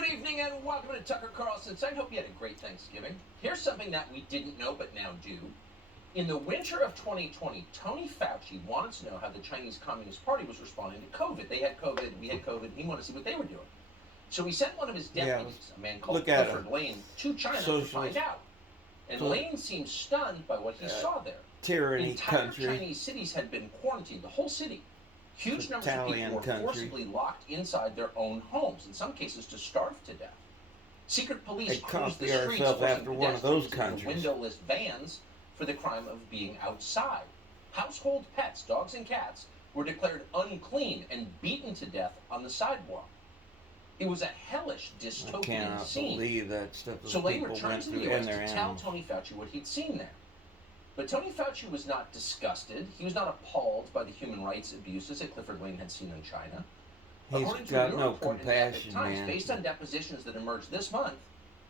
Good evening and welcome to Tucker Carlson's. I hope you had a great Thanksgiving. Here's something that we didn't know but now do. In the winter of 2020, Tony Fauci wanted to know how the Chinese Communist Party was responding to COVID. They had COVID, we had COVID, and he wanted to see what they were doing. So he sent one of his deputies, a man called Clifford Lane, to China to find out. And Lane seemed stunned by what he saw there. Tyranny Entire country. Chinese cities had been quarantined, the whole city. Huge numbers of people were forcibly locked inside their own homes, in some cases to starve to death. Secret police cruised the streets after one of those countries. in windowless vans for the crime of being outside. Household pets, dogs and cats, were declared unclean and beaten to death on the sidewalk. It was a hellish dystopian scene. Believe that stuff. So Lane returned to the U.S. to tell Tony Fauci what he'd seen there. But Tony Fauci was not disgusted. He was not appalled by the human rights abuses that Clifford Lane had seen in China. He's got no compassion, man. Based on depositions that emerged this month,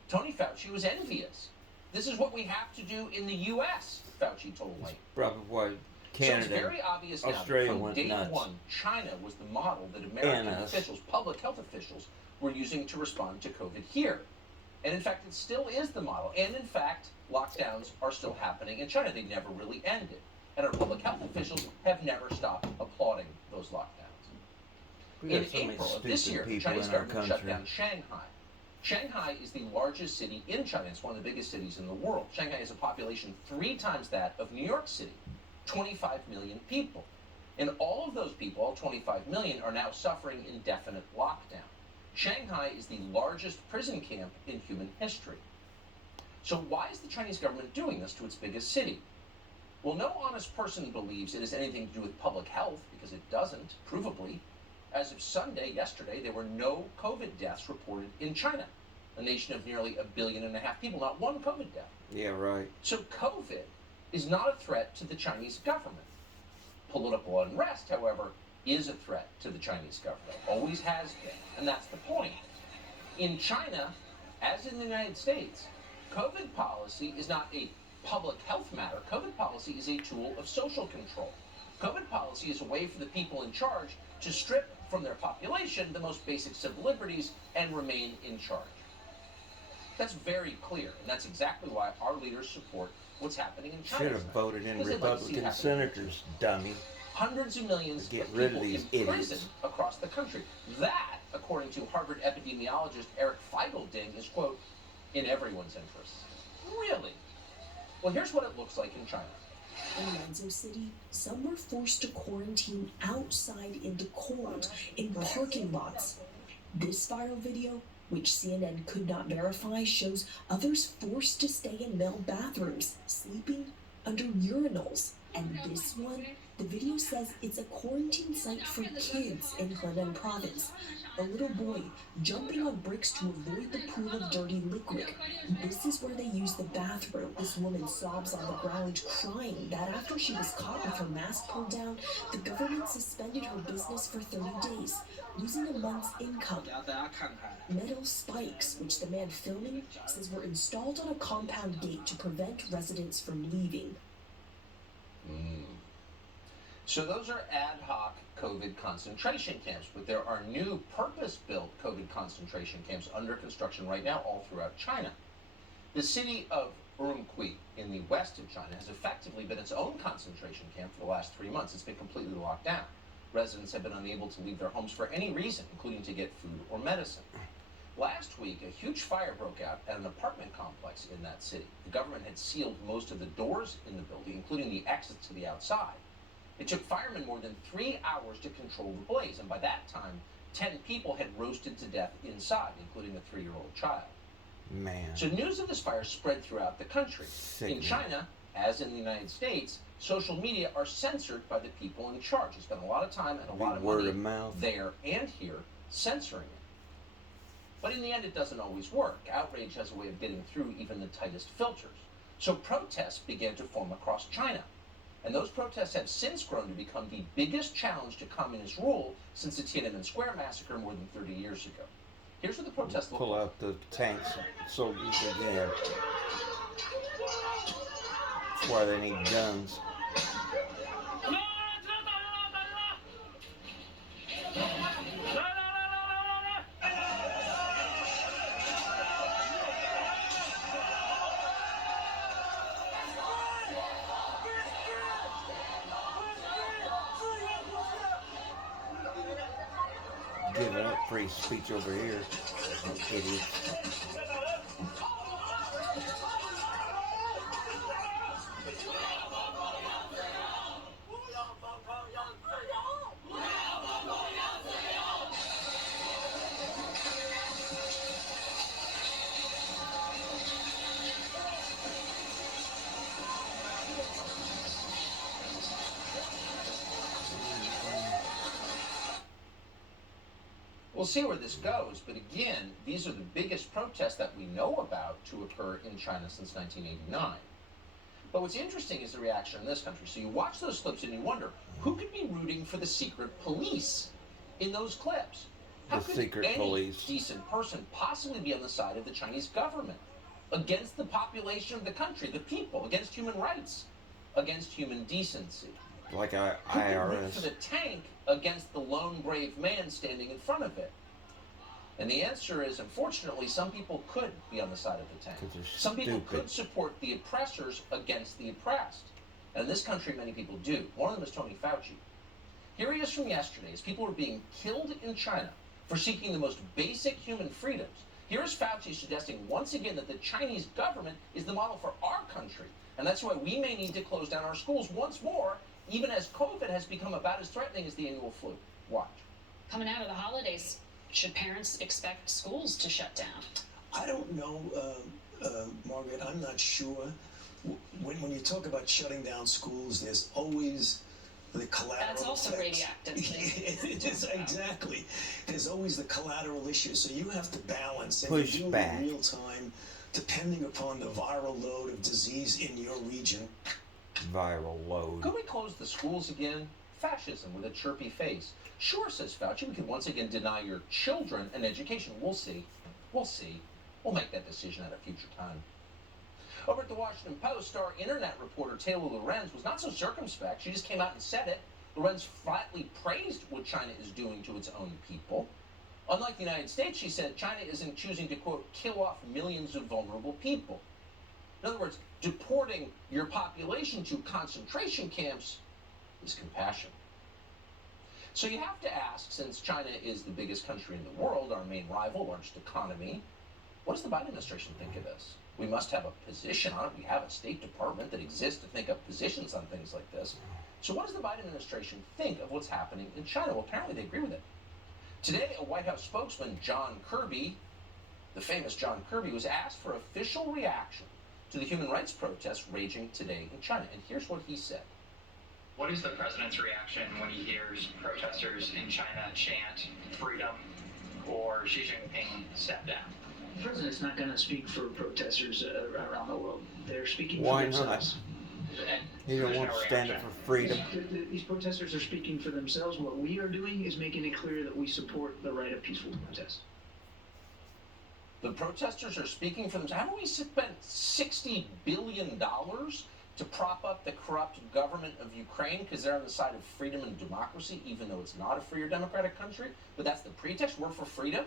Tony Fauci was envious. This is what we have to do in the U.S., Fauci told Lane. Probably why Canada, so it's very obvious now Australia that from went day nuts. one, China was the model that American officials, public health officials, were using to respond to COVID here. And in fact, it still is the model. And in fact, lockdowns are still happening in China. They never really ended. And our public health officials have never stopped applauding those lockdowns. In April of this year, the Chinese government shut down Shanghai. Shanghai is the largest city in China. It's one of the biggest cities in the world. Shanghai has a population 3 times that of New York City, 25 million people. And all of those people, all 25 million, are now suffering indefinite lockdown. Shanghai is the largest prison camp in human history. So why is the Chinese government doing this to its biggest city? Well, no honest person believes it has anything to do with public health, because it doesn't, provably. As of Sunday, yesterday, there were no COVID deaths reported in China, a nation of nearly 1.5 billion people, not one COVID death. Yeah, right. So COVID is not a threat to the Chinese government. Political unrest, however, is a threat to the Chinese government, always has been, and that's the point. In China, as in the United States, COVID policy is not a public health matter. COVID policy is a tool of social control. COVID policy is a way for the people in charge to strip from their population the most basic civil liberties and remain in charge. That's very clear, and that's exactly why our leaders support what's happening in China. Should have voted in Republican senators, dummy. Hundreds of millions of people in prison across the country. That, according to Harvard epidemiologist Eric Feigelding, is, quote, in everyone's interest. Really? Well, here's what it looks like in China. In Lanzhou City, some were forced to quarantine outside in the cold, in parking lots. This viral video, which CNN could not verify, shows others forced to stay in male bathrooms, sleeping under urinals. And this one, the video says it's a quarantine site for kids in Henan province. A little boy jumping on bricks to avoid the pool of dirty liquid. This is where they use the bathroom. This woman sobs on the ground, crying that after she was caught with her mask pulled down, the government suspended her business for 30 days, losing a month's income. Metal spikes, which the man filming says were installed on a compound gate to prevent residents from leaving. So those are ad hoc COVID concentration camps, but there are new purpose-built COVID concentration camps under construction right now all throughout China. The city of Urumqi in the west of China has effectively been its own concentration camp for the last 3 months. It's been completely locked down. Residents have been unable to leave their homes for any reason, including to get food or medicine. Last week, a huge fire broke out at an apartment complex in that city. The government had sealed most of the doors in the building, including the exits to the outside. It took firemen more than 3 hours to control the blaze, and by that time, 10 people had roasted to death inside, including a 3-year-old child. Man. So news of this fire spread throughout the country. In China, as in the United States, social media are censored by the people in charge. They spend a lot of time and a lot of money there and here censoring it. But in the end, it doesn't always work. Outrage has a way of getting through even the tightest filters. So protests began to form across China. And those protests have since grown to become the biggest challenge to communist rule since the Tiananmen Square massacre more than 30 years ago. Here's what the protests look like. Pull out the tanks, soldiers again. That's why they need guns. giving up free speech over here. Idiots. We'll see where this goes, but again, these are the biggest protests that we know about to occur in China since 1989. But what's interesting is the reaction in this country. So you watch those clips and you wonder, who could be rooting for the secret police in those clips? How could any decent person possibly be on the side of the Chinese government against the population of the country, the people, against human rights, against human decency? Like IRS. Who could root for the tank against the lone brave man standing in front of it? And the answer is, unfortunately, some people could be on the side of the tank. Some people could support the oppressors against the oppressed. And in this country, many people do. One of them is Tony Fauci. Here he is from yesterday, as people are being killed in China for seeking the most basic human freedoms. Here is Fauci suggesting once again that the Chinese government is the model for our country. And that's why we may need to close down our schools once more, even as COVID has become about as threatening as the annual flu. Watch. Coming out of the holidays, should parents expect schools to shut down? I don't know, Margaret. I'm not sure. When you talk about shutting down schools, there's always the collateral That's also effects. radioactive. It is, exactly. There's always the collateral issue. So you have to balance and Push do it back. in real time, depending upon the viral load of disease in your region. Viral load. Could we close the schools again? Fascism with a chirpy face. Sure, says Fauci, we can once again deny your children an education. We'll see. We'll see. We'll make that decision at a future time. Over at the Washington Post, our internet reporter Taylor Lorenz was not so circumspect. She just came out and said it. Lorenz flatly praised what China is doing to its own people. Unlike the United States, she said, China isn't choosing to, quote, kill off millions of vulnerable people. In other words, deporting your population to concentration camps is compassion. So you have to ask, since China is the biggest country in the world, our main rival, largest economy, what does the Biden administration think of this? We must have a position on it. We have a State Department that exists to think of positions on things like this. So what does the Biden administration think of what's happening in China? Well, apparently they agree with it. Today, a White House spokesman, John Kirby, the famous John Kirby, was asked for official reaction to the human rights protests raging today in China. And here's what he said. What is the president's reaction when he hears protesters in China chant freedom or Xi Jinping step down? The president's not going to speak for protesters around the world. They're speaking Why for themselves. He don't want to stand up for freedom. These protesters are speaking for themselves. What we are doing is making it clear that we support the right of peaceful protest. The protesters are speaking for themselves. Haven't we spent $60 billion to prop up the corrupt government of Ukraine because they're on the side of freedom and democracy, even though it's not a free or democratic country? But that's the pretext. We're for freedom.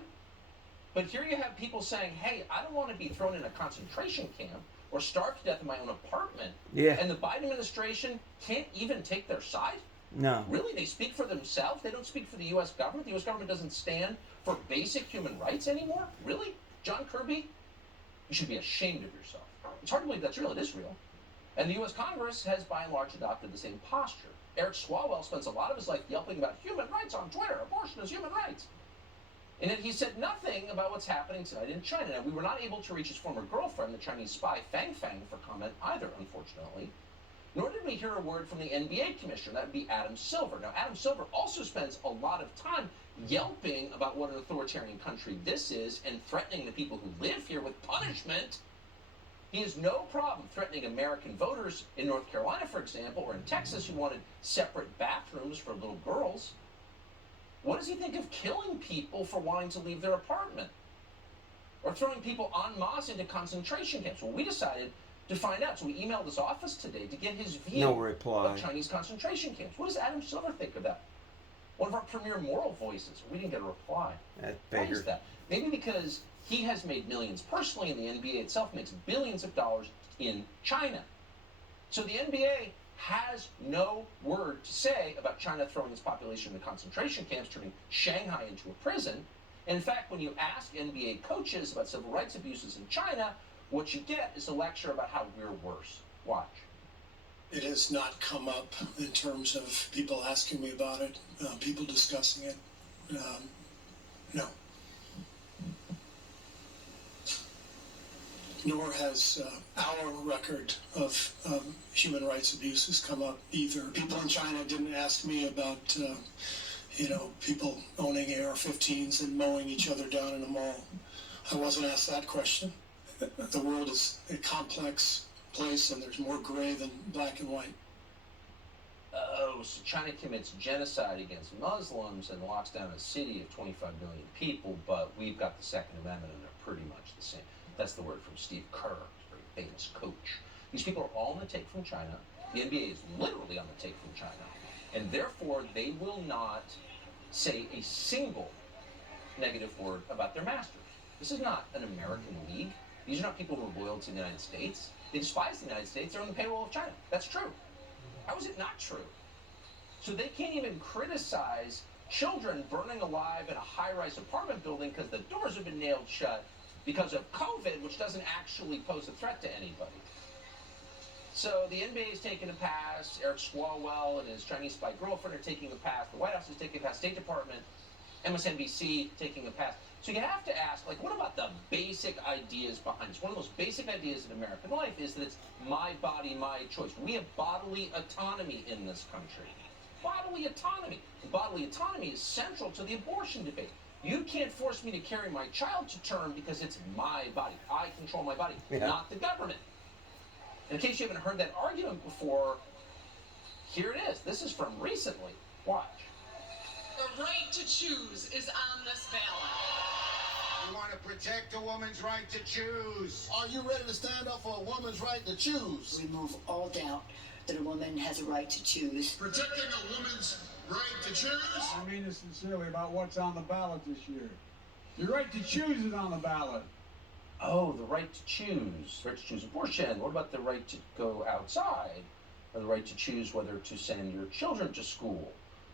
But here you have people saying, hey, I don't want to be thrown in a concentration camp or starve to death in my own apartment. Yeah. And the Biden administration can't even take their side? No. Really? They speak for themselves? They don't speak for the U.S. government? The U.S. government doesn't stand for basic human rights anymore? Really? John Kirby? You should be ashamed of yourself. It's hard to believe that's real. It is real. And the U.S. Congress has, by and large, adopted the same posture. Eric Swalwell spends a lot of his life yelping about human rights on Twitter. Abortion is human rights. And yet he said nothing about what's happening tonight in China. Now, we were not able to reach his former girlfriend, the Chinese spy Fang Fang, for comment either, unfortunately. Nor did we hear a word from the NBA commissioner. That would be Adam Silver. Now, Adam Silver also spends a lot of time yelping about what an authoritarian country this is and threatening the people who live here with punishment. He has no problem threatening American voters in North Carolina, for example, or in Texas who wanted separate bathrooms for little girls. What does he think of killing people for wanting to leave their apartment? Or throwing people en masse into concentration camps? Well, we decided to find out. So we emailed his office today to get his view No reply. of Chinese concentration camps. What does Adam Silver think of that? One of our premier moral voices. We didn't get a reply. That's Why bigger. is that? Maybe because he has made millions personally, and the NBA itself makes billions of dollars in China. So the NBA has no word to say about China throwing its population into concentration camps, turning Shanghai into a prison. And in fact, when you ask NBA coaches about civil rights abuses in China, what you get is a lecture about how we're worse. Watch. It has not come up in terms of people asking me about it, people discussing it. No. Nor has our record of human rights abuses come up either. People in China didn't ask me about, people owning AR-15s and mowing each other down in a mall. I wasn't asked that question. The world is a complex place, and there's more gray than black and white. Oh, so China commits genocide against Muslims and locks down a city of 25 million people, but we've got the Second Amendment and they're pretty much the same. That's the word from Steve Kerr, a very famous coach. These people are all on the take from China. The NBA is literally on the take from China. And therefore, they will not say a single negative word about their masters. This is not an American league. These are not people who are loyal to the United States. They despise the United States. They're on the payroll of China. That's true. How is it not true? So they can't even criticize children burning alive in a high-rise apartment building because the doors have been nailed shut because of COVID, which doesn't actually pose a threat to anybody. So the NBA is taking a pass. Eric Swalwell and his Chinese spy girlfriend are taking a pass. The White House is taking a pass. State Department, MSNBC taking a pass. So you have to ask, what about the basic ideas behind this? One of the most basic ideas in American life is that it's my body, my choice. We have bodily autonomy in this country. Bodily autonomy. And bodily autonomy is central to the abortion debate. You can't force me to carry my child to term because it's my body. I control my body, not the government. In case you haven't heard that argument before, here it is. This is from recently. Watch. The right to choose is on this ballot. We want to protect a woman's right to choose. Are you ready to stand up for a woman's right to choose? Remove all doubt that a woman has a right to choose. Protecting a woman's right to choose? I mean it sincerely about what's on the ballot this year. Your right to choose is on the ballot. Oh, the right to choose. The right to choose abortion. What about the right to go outside? Or the right to choose whether to send your children to school?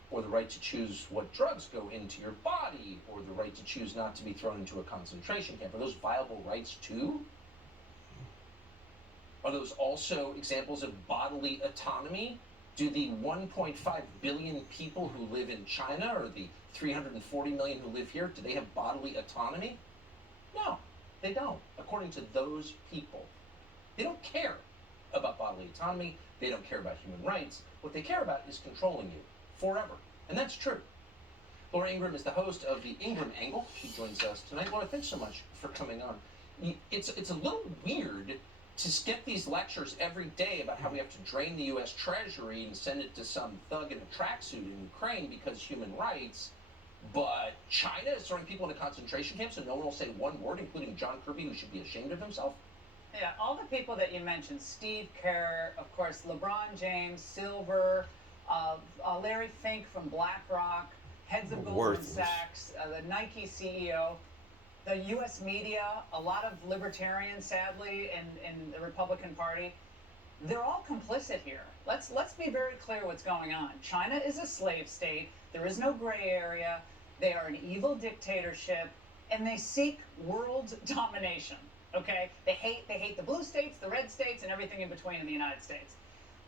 Or the right to choose what drugs go into your body? Or the right to choose not to be thrown into a concentration camp? Are those viable rights too? Are those also examples of bodily autonomy? Do the 1.5 billion people who live in China or the 340 million who live here, do they have bodily autonomy? No, they don't, according to those people. They don't care about bodily autonomy. They don't care about human rights. What they care about is controlling you forever. And that's true. Laura Ingraham is the host of the Ingraham Angle. She joins us tonight. Laura, thanks so much for coming on. It's a little weird to get these lectures every day about how we have to drain the U.S. Treasury and send it to some thug in a tracksuit in Ukraine because human rights, but China is throwing people into concentration camps and no one will say one word, including John Kirby, who should be ashamed of himself? Yeah, all the people that you mentioned, Steve Kerr, of course, LeBron James, Silver, Larry Fink from BlackRock, heads of Goldman Sachs, the Nike CEO, the U.S. media, a lot of libertarians, sadly, in the Republican Party, they're all complicit here. Let's be very clear what's going on. China is a slave state. There is no gray area. They are an evil dictatorship, and they seek world domination. Okay, they hate the blue states, the red states, and everything in between in the United States.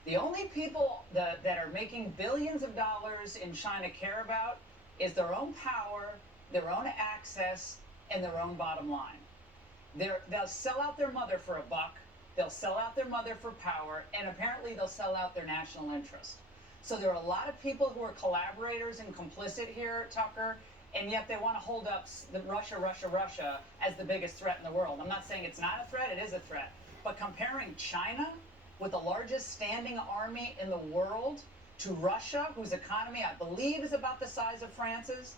The only people that are making billions of dollars in China care about is their own power, their own access, and their own bottom line. They'll sell out their mother for a buck, they'll sell out their mother for power, and apparently they'll sell out their national interest. So there are a lot of people who are collaborators and complicit here, Tucker, and yet they want to hold up the Russia as the biggest threat in the world. I'm not saying it's not a threat, it is a threat. But comparing China with the largest standing army in the world to Russia, whose economy I believe is about the size of France's,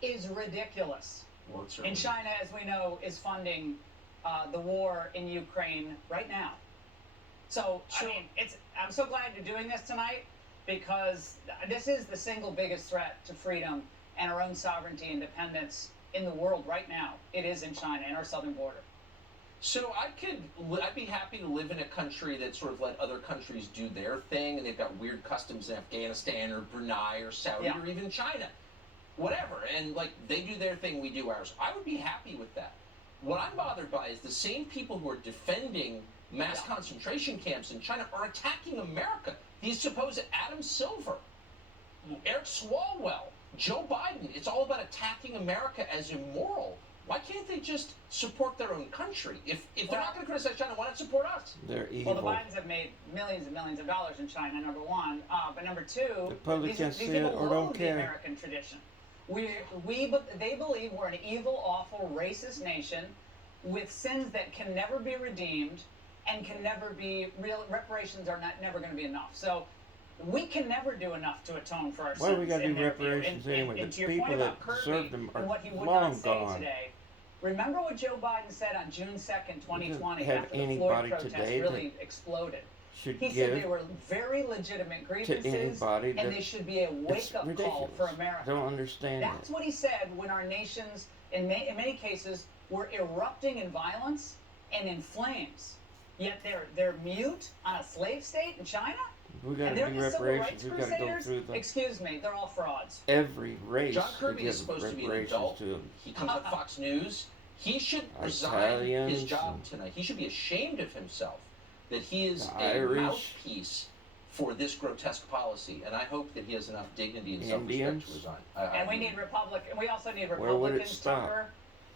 is ridiculous. And China, as we know, is funding the war in Ukraine right now. So, I mean, I'm so glad you're doing this tonight because this is the single biggest threat to freedom and our own sovereignty and independence in the world right now. It is in China, in our southern border. So I'd be happy to live in a country that sort of let other countries do their thing, and they've got weird customs in Afghanistan or Brunei or Saudi or even China, whatever. And like they do their thing, we do ours. I would be happy with that. What I'm bothered by is the same people who are defending mass concentration camps in China are attacking America. These supposed Adam Silver, Eric Swalwell, Joe Biden. It's all about attacking America as immoral. Why can't they just support their own country? If they're not going to criticize China, why not support us? They're evil. Well, the Bidens have made millions and millions of dollars in China, number one. But number two, the public can see it people or don't loathe care. the American tradition. They believe we're an evil, awful, racist nation with sins that can never be redeemed and can never be real. Reparations are never going to be enough. So we can never do enough to atone for our sins. Why do we got to do reparations anyway? And The to your people point that about Kirby deserve them are and what he would long not say gone. today. Remember what Joe Biden said on June 2nd, 2020, have after the Floyd anybody protests today really exploded. should He give said they were very legitimate grievances, to anybody and that they should be a wake-up call for America. Don't understand That's it. what he said when our nations, in many cases, were erupting in violence and in flames. Yet they're mute on a slave state in China? We got And to they're do the civil rights reparations. We got to go crusaders? through them. Excuse me, they're all frauds. Every race John Kirby give is supposed to be an reparations adult. to them. He comes on Fox News. He should resign Italians his job tonight. He should be ashamed of himself that he is The a Irish. mouthpiece for this grotesque policy. And I hope that he has enough dignity and self-respect Indians. to resign. And we also need Where would it Republicans, stop? Tucker,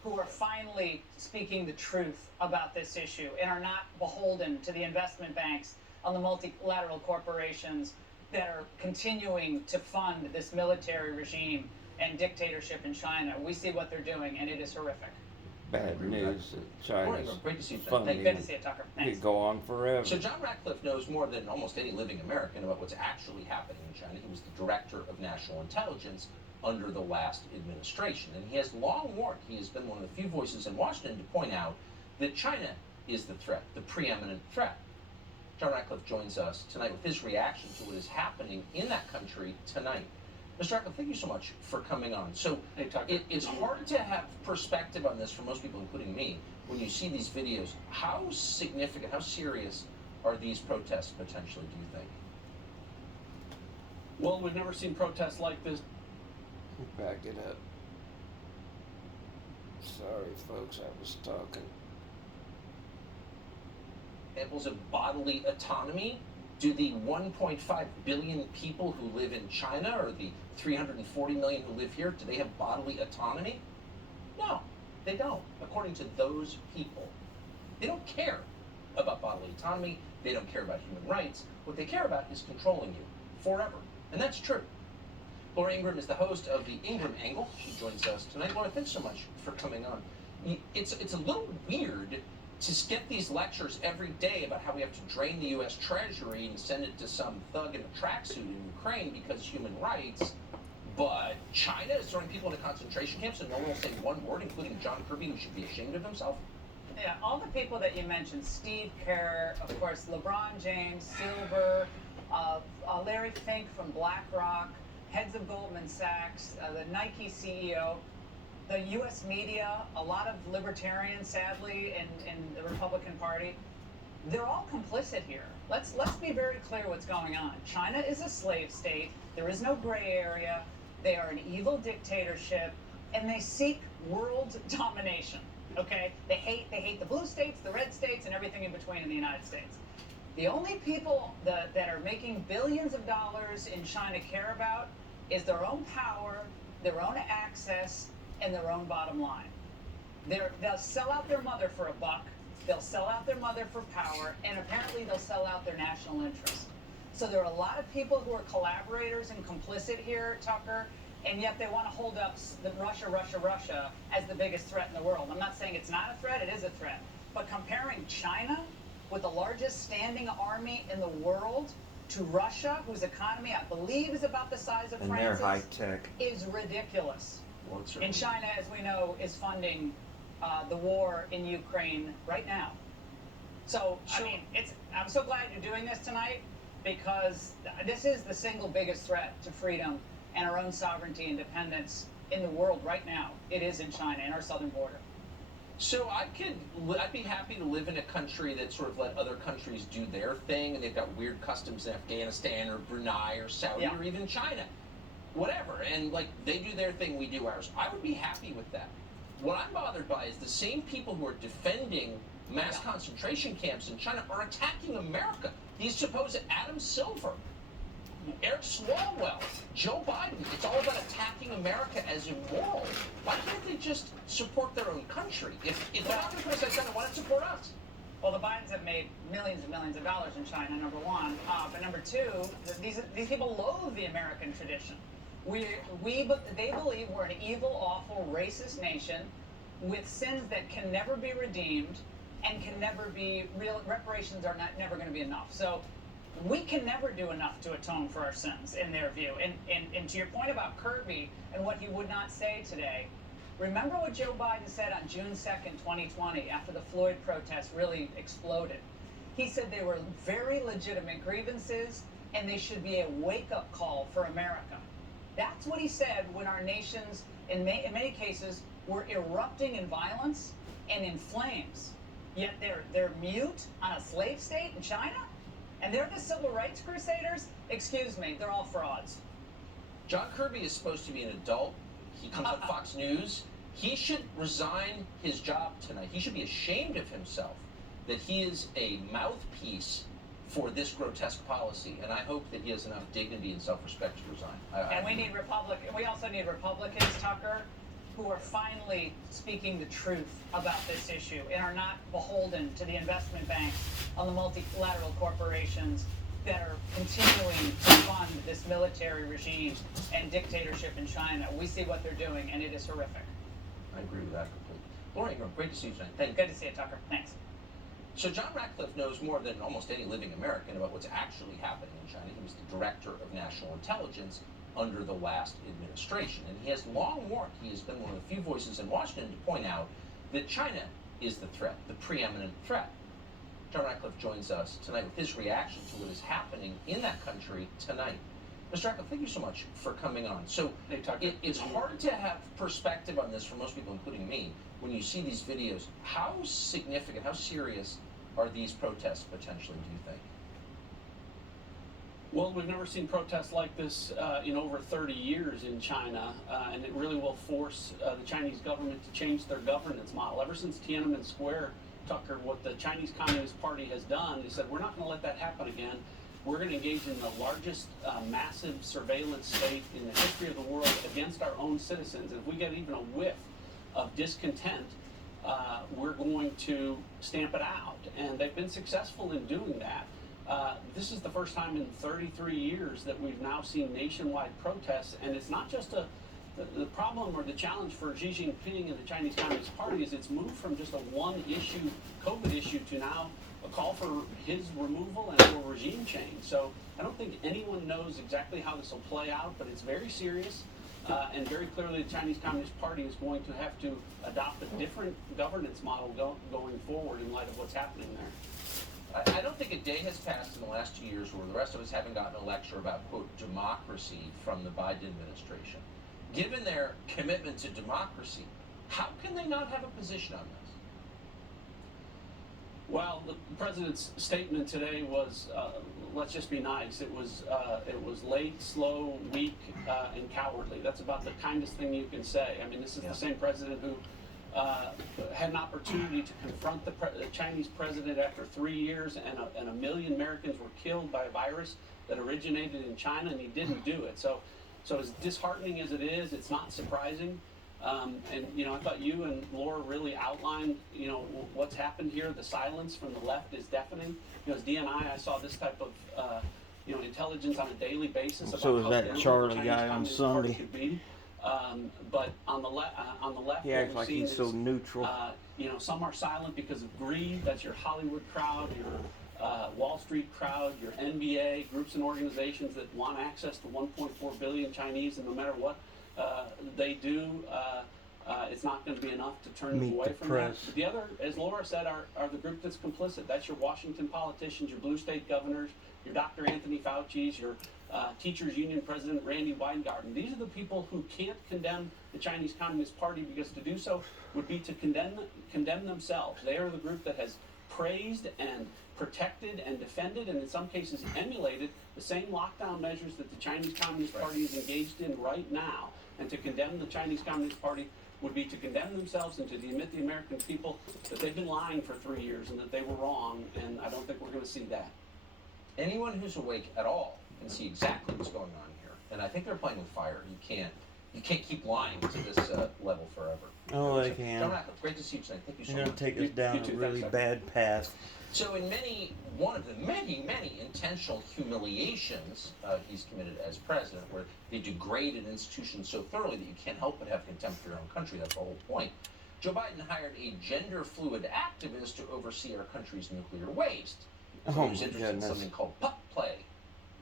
who are finally speaking the truth about this issue and are not beholden to the investment banks on the multilateral corporations that are continuing to fund this military regime and dictatorship in China. We see what they're doing, and it is horrific. Bad news that Morning, China's great to see you. funding Good to see you, Tucker. Thanks. could go on forever. So John Ratcliffe knows more than almost any living American about what's actually happening in China. He was the director of national intelligence under the last administration. And he has long warned, he has been one of the few voices in Washington to point out that China is the threat, the preeminent threat. John Ratcliffe joins us tonight with his reaction to what is happening in that country tonight. Mr. Ratcliffe, thank you so much for coming on. So it's hard to have perspective on this for most people, including me, when you see these videos. How significant, how serious are these protests potentially, do you think? Well, we've never seen protests like this. Back it up. Sorry, folks, I was talking. Examples of bodily autonomy? Do the 1.5 billion people who live in China or the 340 million who live here, do they have bodily autonomy? No, they don't, according to those people. They don't care about bodily autonomy. They don't care about human rights. What they care about is controlling you forever. And that's true. Laura Ingraham is the host of the Ingraham Angle. She joins us tonight. Laura, thanks so much for coming on. It's a little weird to get these lectures every day about how we have to drain the U.S. Treasury and send it to some thug in a tracksuit in Ukraine because human rights, but China is throwing people into concentration camps and no one will say one word, including John Kirby, who should be ashamed of himself? Yeah, all the people that you mentioned, Steve Kerr, of course, LeBron James, Silver, Larry Fink from BlackRock, heads of Goldman Sachs, the Nike CEO, the U.S. media, a lot of libertarians, sadly, in the Republican Party, they're all complicit here. Let's be very clear what's going on. China is a slave state. There is no gray area. They are an evil dictatorship, and they seek world domination. Okay? They hate the blue states, the red states, and everything in between in the United States. The only people that are making billions of dollars in China care about is their own power, their own access, and their own bottom line. They'll sell out their mother for a buck, they'll sell out their mother for power, and apparently they'll sell out their national interest. So there are a lot of people who are collaborators and complicit here, Tucker, and yet they want to hold up the Russia as the biggest threat in the world. I'm not saying it's not a threat, it is a threat. But comparing China with the largest standing army in the world to Russia, whose economy I believe is about the size of And they're France's, high tech. is ridiculous. Well, And China, as we know, is funding the war in Ukraine right now. So, I mean, I'm so glad you're doing this tonight because this is the single biggest threat to freedom and our own sovereignty and independence in the world right now. It is in China, in our southern border. So I'd be happy to live in a country that sort of let other countries do their thing, and they've got weird customs in Afghanistan or Brunei or Saudi or even China, whatever. And like they do their thing, we do ours. I would be happy with that. What I'm bothered by is the same people who are defending mass concentration camps in China are attacking America. These supposed Adam Silver, Eric Swalwell, Joe Biden. It's all about attacking America as immoral. Why can't they just support their own country? If they're not going to criticize China, why not support us? Well, the Bidens have made millions and millions of dollars in China, number one. But number two, these people loathe the American tradition. They believe we're an evil, awful, racist nation with sins that can never be redeemed and can never be real. Reparations are never going to be enough. So we can never do enough to atone for our sins, in their view. And to your point about Kirby and what he would not say today, remember what Joe Biden said on June 2nd, 2020, after the Floyd protests really exploded. He said they were very legitimate grievances and they should be a wake-up call for America. That's what he said when our nations, in many cases, were erupting in violence and in flames. Yet they're mute on a slave state in China? And they're the civil rights crusaders? Excuse me, they're all frauds. John Kirby is supposed to be an adult. He comes on Fox News. He should resign his job tonight. He should be ashamed of himself that he is a mouthpiece for this grotesque policy. And I hope that he has enough dignity and self-respect to resign. And we also need Republicans, Tucker, who are finally speaking the truth about this issue and are not beholden to the investment banks on the multilateral corporations that are continuing to fund this military regime and dictatorship in China. We see what they're doing, and it is horrific. I agree with that completely. Laura Ingraham, great to see you tonight. Thank you. Good to see you, Tucker. Thanks. So John Ratcliffe knows more than almost any living American about what's actually happening in China. He was the director of national intelligence under the last administration. And he has long warned, he has been one of the few voices in Washington to point out that China is the threat, the preeminent threat. John Ratcliffe joins us tonight with his reaction to what is happening in that country tonight. Mr. Ratcliffe, thank you so much for coming on. So it's hard to have perspective on this for most people, including me, when you see these videos. How significant, how serious are these protests potentially, do you think? Well, we've never seen protests like this in over 30 years in China, and it really will force the Chinese government to change their governance model. Ever since Tiananmen Square, Tucker, what the Chinese Communist Party has done is said, we're not going to let that happen again. We're going to engage in the largest massive surveillance state in the history of the world against our own citizens. And if we get even a whiff of discontent, we're going to stamp it out. And they've been successful in doing that. This is the first time in 33 years that we've now seen nationwide protests, and it's not just the problem or the challenge for Xi Jinping and the Chinese Communist Party is it's moved from just a one-issue COVID issue to now a call for his removal and for regime change. So I don't think anyone knows exactly how this will play out, but it's very serious, and very clearly the Chinese Communist Party is going to have to adopt a different governance model going forward in light of what's happening there. I don't think a day has passed in the last 2 years where the rest of us haven't gotten a lecture about, quote, democracy from the Biden administration. Given their commitment to democracy, how can they not have a position on this? Well, the president's statement today was, let's just be nice. It was late, slow, weak, and cowardly. That's about the kindest thing you can say. I mean, this is the same president who had an opportunity to confront the Chinese president after 3 years, and a million Americans were killed by a virus that originated in China, and he didn't do it. So as disheartening as it is, it's not surprising. And I thought you and Laura really outlined, what's happened here. The silence from the left is deafening. As DNI, I saw this type of, intelligence on a daily basis about so is how that Charlie guy on Sunday? Could be. But on the left, he acts like he's so neutral. Some are silent because of greed. That's your Hollywood crowd, your Wall Street crowd, your NBA groups and organizations that want access to 1.4 billion Chinese, and no matter what they do, it's not going to be enough to turn them Meet away the from press. that. But the other, as Laura said, are the group that's complicit. That's your Washington politicians, your blue state governors, your Dr. Anthony Fauci's, your teachers union president Randy Weingarten. These are the people who can't condemn the Chinese Communist Party, because to do so would be to condemn themselves. They are the group that has praised and protected and defended, and in some cases emulated, the same lockdown measures that the Chinese Communist Party is engaged in right now. And to condemn the Chinese Communist Party would be to condemn themselves and to admit the American people that they've been lying for 3 years and that they were wrong, and I don't think we're going to see that. Anyone who's awake at all can see exactly what's going on here, and I think they're playing with fire. You can't keep lying to this level forever. Oh, they can. John Ratcliffe, great to see you tonight. Thank you so You're much. going to take us down a really bad path. So in one of the many intentional humiliations he's committed as president, where they degrade an institution so thoroughly that you can't help but have contempt for your own country, that's the whole point, Joe Biden hired a gender-fluid activist to oversee our country's nuclear waste. So Oh, he was my interested in goodness. something called pup play.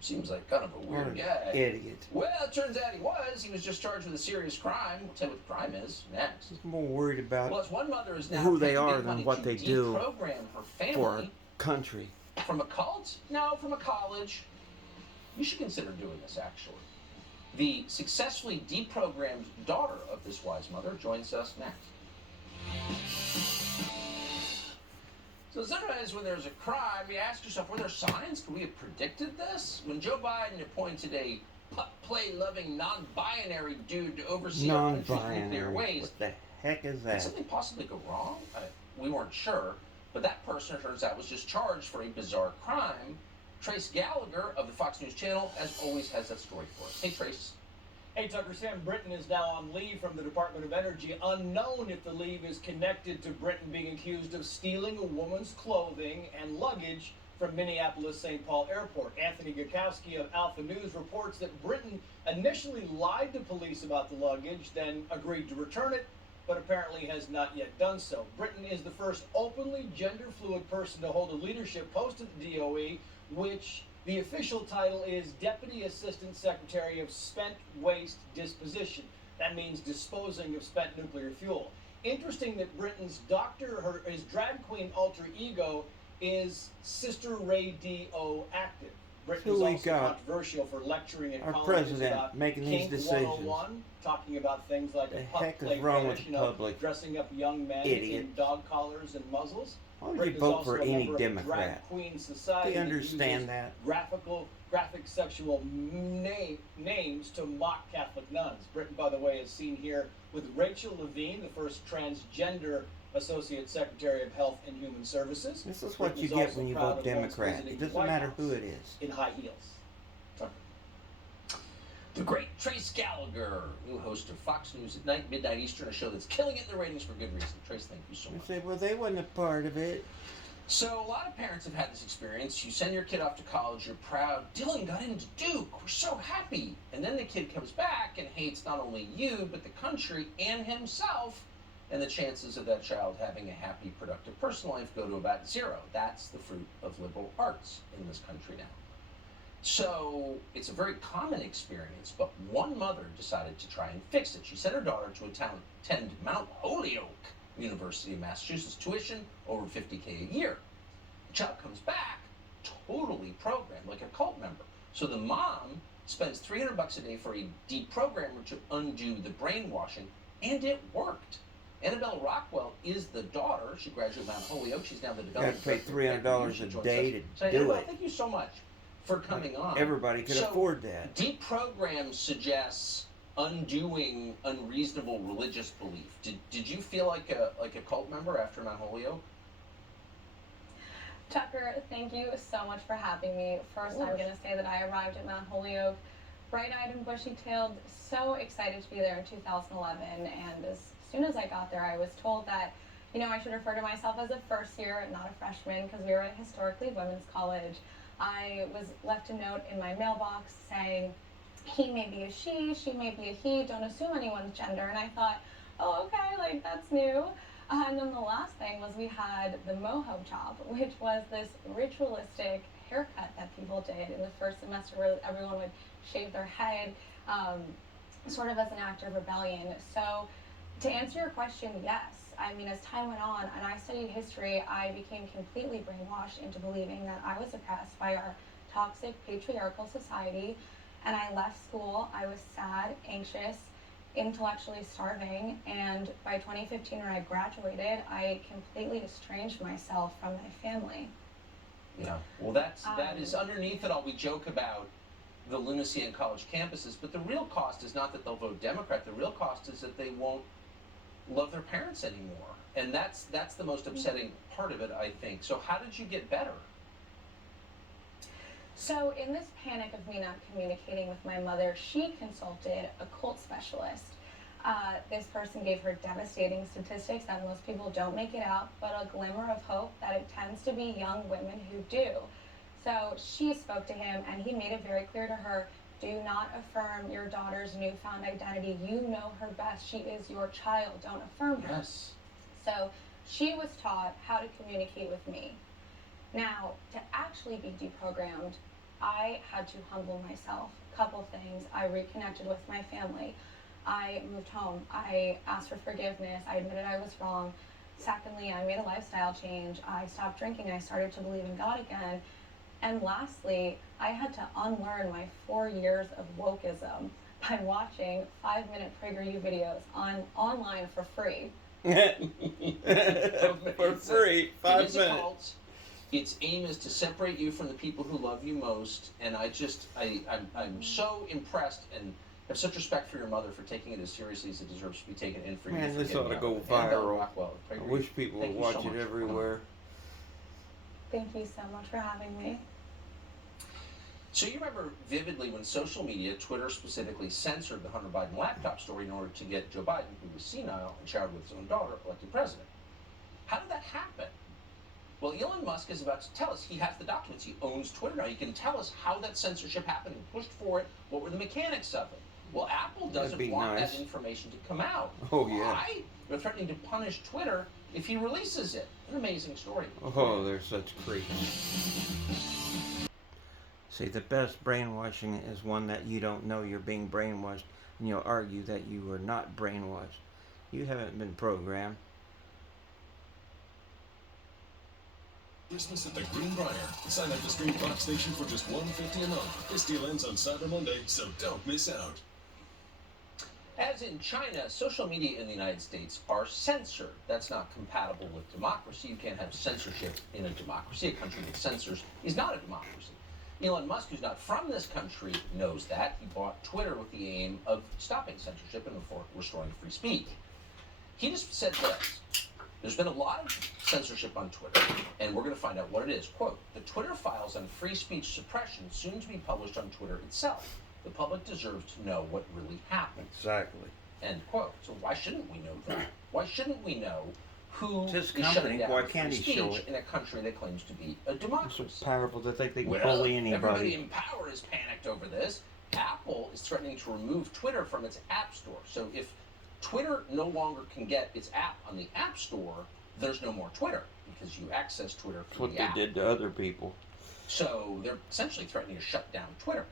Seems like kind of a weird guy. Idiot. Well, it turns out he was. He was just charged with a serious crime. We'll tell you what the crime is next. I'm more worried about Well, as one mother is now who they paying are big than money what to they do deprogram her family for our country. from a cult? No, from a college. You should consider doing this, actually. The successfully deprogrammed daughter of this wise mother joins us next. So sometimes when there's a crime, you ask yourself, were there signs? Could we have predicted this? When Joe Biden appointed a pup-play-loving, non-binary dude to oversee our country's nuclear Non-binary. waste, What the heck is did that? something possibly go wrong? We weren't sure, but that person, it turns out, was just charged for a bizarre crime. Trace Gallagher of the Fox News Channel, as always, has that story for us. Hey, Trace. Hey, Tucker, Sam Britton is now on leave from the Department of Energy. Unknown if the leave is connected to Britton being accused of stealing a woman's clothing and luggage from Minneapolis-St. Paul Airport. Anthony Gakowski of Alpha News reports that Britton initially lied to police about the luggage, then agreed to return it, but apparently has not yet done so. Britton is the first openly gender-fluid person to hold a leadership post at the DOE, which the official title is Deputy Assistant Secretary of Spent Waste Disposition. That means disposing of spent nuclear fuel. Interesting that Britton's his drag queen alter ego is Sister Ray D.O. Active. Britton is So we also got controversial for lecturing in our colleges president about making these Kink decisions. 101, talking about things like The a pup heck is play wrong fetish, with the public? dressing up young men Idiot. in dog collars and muzzles. Why would you Britton is vote also for a any member of a Democrat? Drag Queen Society They that understand uses that. graphic sexual names to mock Catholic nuns. Britton, by the way, is seen here with Rachel Levine, the first transgender Associate Secretary of Health and Human Services. This is what Britton you is get also when you proud vote of once Democrat. visiting It the doesn't White matter House who it is. in high heels. The great Trace Gallagher, new host of Fox News at night, midnight Eastern, a show that's killing it in the ratings for good reason. Trace, thank you so I much. say, well, they wasn't a part of it. So a lot of parents have had this experience. You send your kid off to college, you're proud. Dylan got into Duke. We're so happy. And then the kid comes back and hates not only you, but the country and himself. And the chances of that child having a happy, productive personal life go to about zero. That's the fruit of liberal arts in this country now. So it's a very common experience, but one mother decided to try and fix it. She sent her daughter to attend Mount Holyoke University of Massachusetts, tuition over $50K a year. The child comes back totally programmed, like a cult member. So the mom spends $300 a day for a deprogrammer to undo the brainwashing, and it worked. Annabelle Rockwell is the daughter. She graduated Mount Holyoke. She's now the You got development to pay $300 a day to so, do Annabelle, it. thank you so much for coming on. Everybody could afford that. Deprogram suggests undoing unreasonable religious belief. Did you feel like a cult member after Mount Holyoke? Tucker, thank you so much for having me. First, I'm going to say that I arrived at Mount Holyoke bright-eyed and bushy-tailed, so excited to be there in 2011. And as soon as I got there, I was told that, I should refer to myself as a first year and not a freshman because we were a historically women's college. I was left a note in my mailbox saying, he may be a she may be a he, don't assume anyone's gender. And I thought, oh, okay, that's new. And then the last thing was we had the moho chop, which was this ritualistic haircut that people did in the first semester where everyone would shave their head, sort of as an act of rebellion. So To answer your question, yes. I mean, as time went on and I studied history, I became completely brainwashed into believing that I was oppressed by our toxic patriarchal society. And I left school. I was sad, anxious, intellectually starving. And by 2015, when I graduated, I completely estranged myself from my family. Yeah. Well, that is underneath it all. We joke about the lunacy in college campuses, but the real cost is not that they'll vote Democrat. The real cost is that they won't love their parents anymore, and that's the most upsetting part of it, I think. So how did you get better? So in this panic of me not communicating with my mother, she consulted a cult specialist. This person gave her devastating statistics that most people don't make it out, but a glimmer of hope that it tends to be young women who do. So she spoke to him, and he made it very clear to her, do not affirm your daughter's newfound identity. You know her best. She is your child. Don't affirm her. Yes. So she was taught how to communicate with me. Now, to actually be deprogrammed, I had to humble myself. A couple things. I reconnected with my family. I moved home. I asked for forgiveness. I admitted I was wrong. Secondly, I made a lifestyle change. I stopped drinking. I started to believe in God again. And lastly, I had to unlearn my 4 years of wokeism by watching 5-minute PragerU videos online for free. For free, 5 minutes. Cult. Its aim is to separate you from the people who love you most, and I'm so impressed and have such respect for your mother for taking it as seriously as it deserves to be taken, and for you. Man, for this ought to go viral. I wish people would watch it everywhere. Thank you so much for having me. So you remember vividly when social media, Twitter specifically, censored the Hunter Biden laptop story in order to get Joe Biden, who was senile and showered with his own daughter, elected president. How did that happen? Well, Elon Musk is about to tell us. He has the documents. He owns Twitter now. He can tell us how that censorship happened and pushed for it. What were the mechanics of it? Well, Apple doesn't want that information to come out. Oh, yeah. Why? They're threatening to punish Twitter if he releases it. An amazing story. Oh, they're such creeps. See, the best brainwashing is one that you don't know you're being brainwashed, and you'll argue that you were not brainwashed. You haven't been programmed. Christmas at the Greenbrier. Sign up to stream Fox Nation for just $1.50 a month. This deal ends on Cyber Monday, so don't miss out. As in China, social media in the United States are censored. That's not compatible with democracy. You can't have censorship in a democracy. A country that censors is not a democracy. Elon Musk, who's not from this country, knows that. He bought Twitter with the aim of stopping censorship and restoring free speech. He just said this. There's been a lot of censorship on Twitter, and we're going to find out what it is. Quote, the Twitter files on free speech suppression soon to be published on Twitter itself. The public deserves to know what really happened. Exactly. End quote. So why shouldn't we know that? Why shouldn't we know who His is company, shutting down why free can't he speech show it? in a country that claims to be a democracy? It's so powerful to think they can Well, bully everybody anybody. in power is panicked over this. Apple is threatening to remove Twitter from its app store. So if Twitter no longer can get its app on the app store, there's no more Twitter because you access Twitter That's through what the they app. did to other people. So they're essentially threatening to shut down Twitter.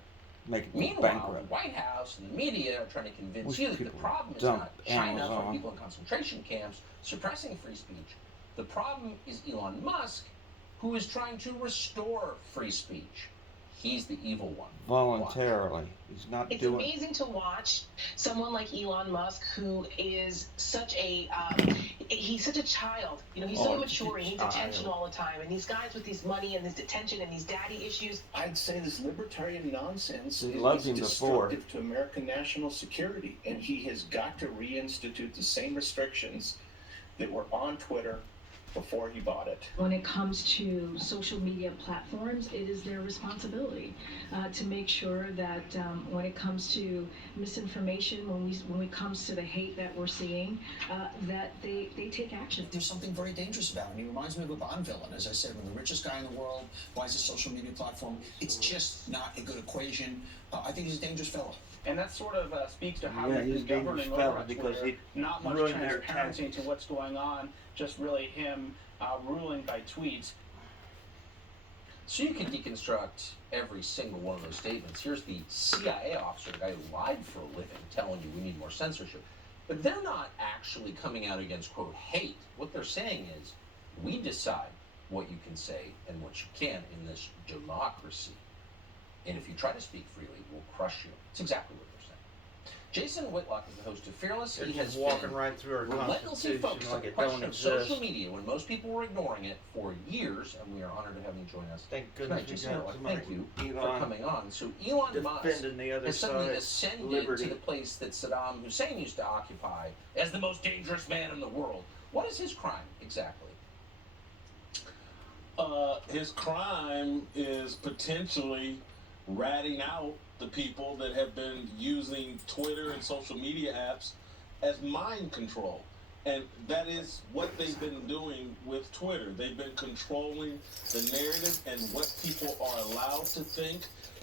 Make it Meanwhile, bankrupt. the White House and the media are trying to convince Wish you that the people problem is dump not China Amazon. from people in concentration camps suppressing free speech. The problem is Elon Musk, who is trying to restore free speech. He's the evil one. Voluntarily. He's not It's doing amazing to watch someone like Elon Musk, who is such a he's such a child. You know, he's so immature. He needs attention all the time. And these guys with these money and this attention and these daddy issues. I'd say this libertarian nonsense He is loved him before. destructive to American national security, and he has got to reinstitute the same restrictions that were on Twitter before he bought it. When it comes to social media platforms, it is their responsibility to make sure that when it comes to misinformation, when it comes to the hate that we're seeing, that they take action. There's something very dangerous about him. He reminds me of a Bond villain. As I said, when the richest guy in the world buys a social media platform, it's just not a good equation. I think he's a dangerous fellow. And that sort of speaks to how Yeah, he's he's a dangerous governing fella over at because Twitter. he Not much ruined their transparency into what's going on, just really him ruling by tweets. So you can deconstruct every single one of those statements. Here's the CIA officer, the guy who lied for a living, telling you we need more censorship. But they're not actually coming out against, quote, hate. What they're saying is, we decide what you can say and what you can't in this democracy. And if you try to speak freely, we'll crush you. It's exactly what they're saying. Jason Whitlock is the host of Fearless. They're He just has walking been right through our relentlessly Constitution focused on like the it don't question of exist. social media when most people were ignoring it for years, and we are honored to have him join us. Thank tonight. goodness we Jason got Whitlock, somebody thank you for Elon coming on. So Elon Musk defending the other has suddenly side's ascended liberty. to the place that Saddam Hussein used to occupy as the most dangerous man in the world. What is his crime exactly? His crime is potentially ratting out the people that have been using Twitter and social media apps as mind control. And that is what they've been doing with Twitter. They've been controlling the narrative and what people are allowed to think.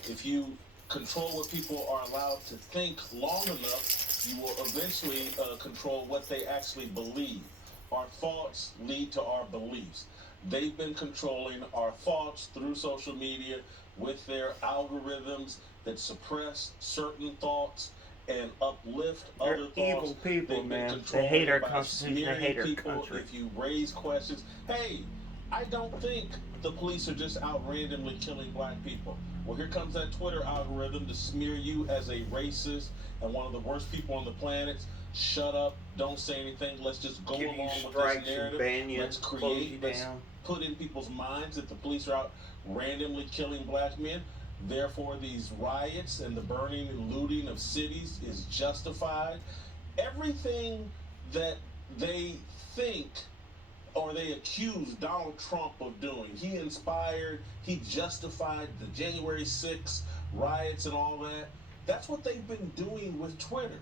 If you control what people are allowed to think long enough, you will eventually control what they actually believe. Our thoughts lead to our beliefs. They've been controlling our thoughts through social media with their algorithms that suppress certain thoughts and uplift They're other thoughts. evil people, They've been man. They controlling hate our by Constitution. They smearing hate our people. country. If you raise questions, hey, I don't think the police are just out randomly killing black people. Well, here comes that Twitter algorithm to smear you as a racist and one of the worst people on the planet. Shut up, don't say anything, let's just go Give you along with strikes this narrative. and ban you, Let's close create, you let's down. put in people's minds that the police are out randomly killing black men. Therefore, these riots and the burning and looting of cities is justified. Everything that they think or they accuse Donald Trump of doing, he inspired, he justified the January 6th riots and all that. That's what they've been doing with Twitter.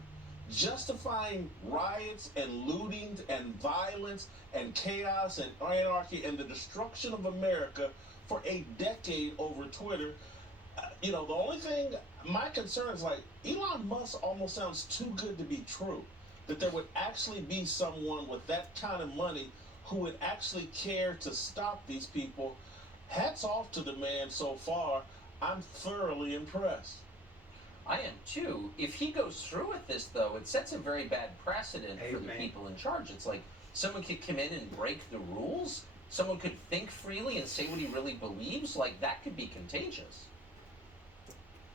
Justifying riots and looting and violence and chaos and anarchy and the destruction of America for a decade over Twitter. The only thing, my concern is like, Elon Musk almost sounds too good to be true. That there would actually be someone with that kind of money who would actually care to stop these people. Hats off to the man so far. I'm thoroughly impressed. I am too. If he goes through with this, though, it sets a very bad precedent for the people in charge. It's like someone could come in and break the rules. Someone could think freely and say what he really believes. Like, that could be contagious.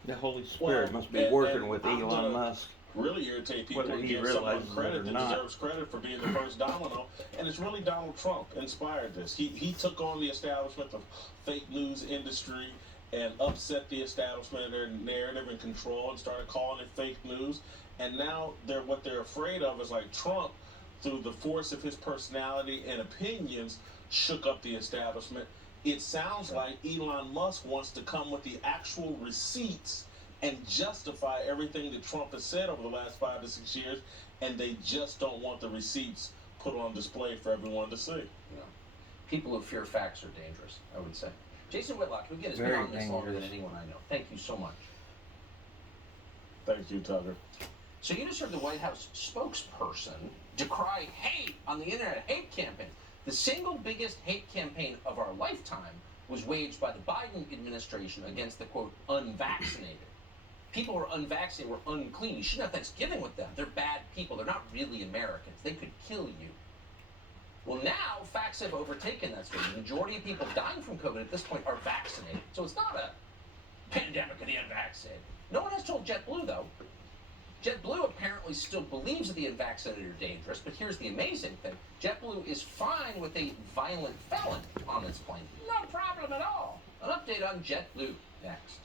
The Holy Spirit must be working with Elon Musk. Really irritate people Whether and he give someone realizes it credit or that not. deserves credit for being the first domino. And it's really Donald Trump inspired this. He took on the establishment of fake news industry and upset the establishment of their narrative and control and started calling it fake news. And now what they're afraid of is like Trump, through the force of his personality and opinions, shook up the establishment. It sounds like Elon Musk wants to come with the actual receipts and justify everything that Trump has said over the last 5 to 6 years, and they just don't want the receipts put on display for everyone to see. Yeah. People who fear facts are dangerous, I would say. Jason Whitlock, who again has been Very on this longer than dangerous. anyone I know. Thank you so much. Thank you, Tucker. So you just heard the White House spokesperson decry hate on the internet, hate campaign. The single biggest hate campaign of our lifetime was waged by the Biden administration against the, quote, unvaccinated. People who are unvaccinated were unclean. You shouldn't have Thanksgiving with them. They're bad people. They're not really Americans. They could kill you. Well, now facts have overtaken that story. The majority of people dying from COVID at this point are vaccinated. So it's not a pandemic of the unvaccinated. No one has told JetBlue, though. JetBlue apparently still believes that the unvaccinated are dangerous, but here's the amazing thing. JetBlue is fine with a violent felon on its plane. No problem at all. An update on JetBlue next.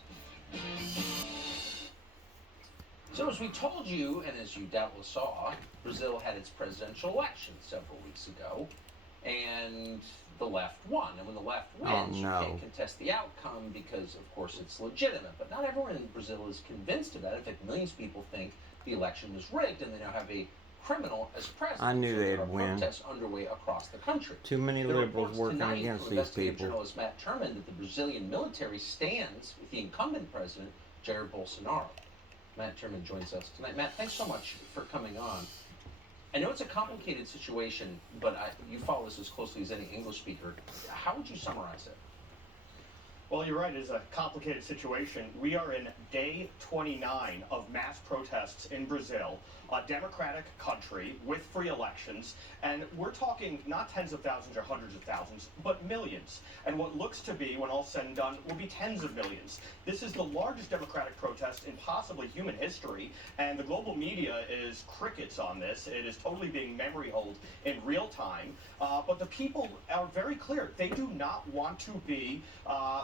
So as we told you, and as you doubtless saw, Brazil had its presidential election several weeks ago, and the left won. And when the left wins, you can't contest the outcome because, of course, it's legitimate. But not everyone in Brazil is convinced of that. In fact, millions of people think the election was rigged, and they now have a criminal as president. I knew So there they'd are win. protests underway across the country. Too many There are liberals reports working tonight against from these investigative people. journalist Matt Turman that the Brazilian military stands with the incumbent president, Jair Bolsonaro. Matt Turman joins us tonight. Matt, thanks so much for coming on. I know it's a complicated situation, but you follow this as closely as any English speaker. How would you summarize it? Well, you're right. It's a complicated situation. We are in day 29 of mass protests in Brazil. a democratic country with free elections, and we're talking not tens of thousands or hundreds of thousands, but millions. And what looks to be, when all said and done, will be tens of millions. This is the largest democratic protest in possibly human history, and the global media is crickets on this. It is totally being memory holed in real time. But the people are very clear. They do not want to be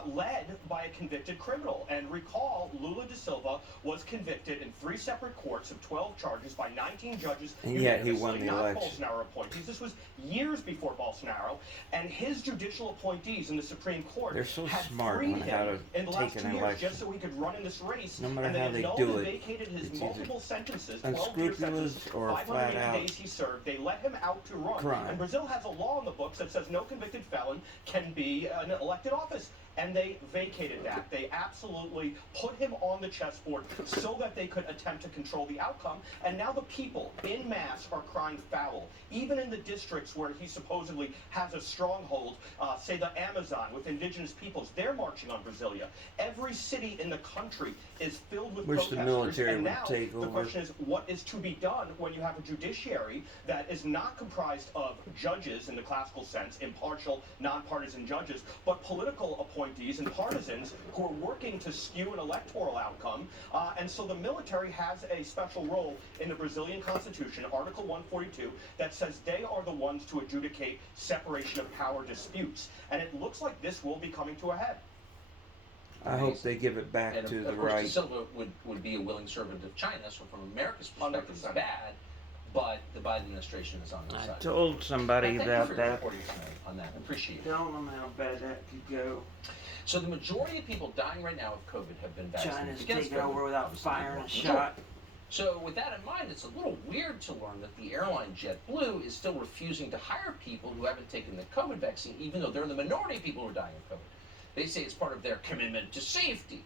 led by a convicted criminal. And recall, Lula da Silva was convicted in 3 separate courts of 12 charges by 19 judges. And yet he won the not election. Bolsonaro appointees. This was years before Bolsonaro. And his judicial appointees in the Supreme Court They're so had smart freed on him how to in the last take 2 an years election. just so he could run in this race. No matter and how they they annulled do and it, vacated his it's multiple either sentences, 12-year unscrupulous sentences, or 580 flat out days he served. They let him out to run. crime. And Brazil has a law in the books that says no convicted felon can be an elected office. And they vacated that. They absolutely put him on the chessboard so that they could attempt to control the outcome. And now the people, en masse, are crying foul. Even in the districts where he supposedly has a stronghold, say the Amazon with indigenous peoples, they're marching on Brasilia. Every city in the country is filled with Wish the protesters. military and would now take the over. question is, what is to be done when you have a judiciary that is not comprised of judges in the classical sense, impartial, nonpartisan judges, but political appointees and partisans who are working to skew an electoral outcome. And so the military has a special role in the Brazilian Constitution, Article 142, that says they are the ones to adjudicate separation of power disputes. And it looks like this will be coming to a head. I hope they give it back And to of the course, right. Da Silva would be a willing servant of China, so from America's perspective, it's bad, but the Biden administration is on the I side. told somebody Thank you about for your that. reporting tonight on that. I appreciate it. Tell them how bad that could go. So the majority of people dying right now of COVID have been vaccinated China's against taking COVID. over without Obviously, firing a majority. shot. So with that in mind, it's a little weird to learn that the airline JetBlue is still refusing to hire people who haven't taken the COVID vaccine, even though they're the minority of people who are dying of COVID. They say it's part of their commitment to safety.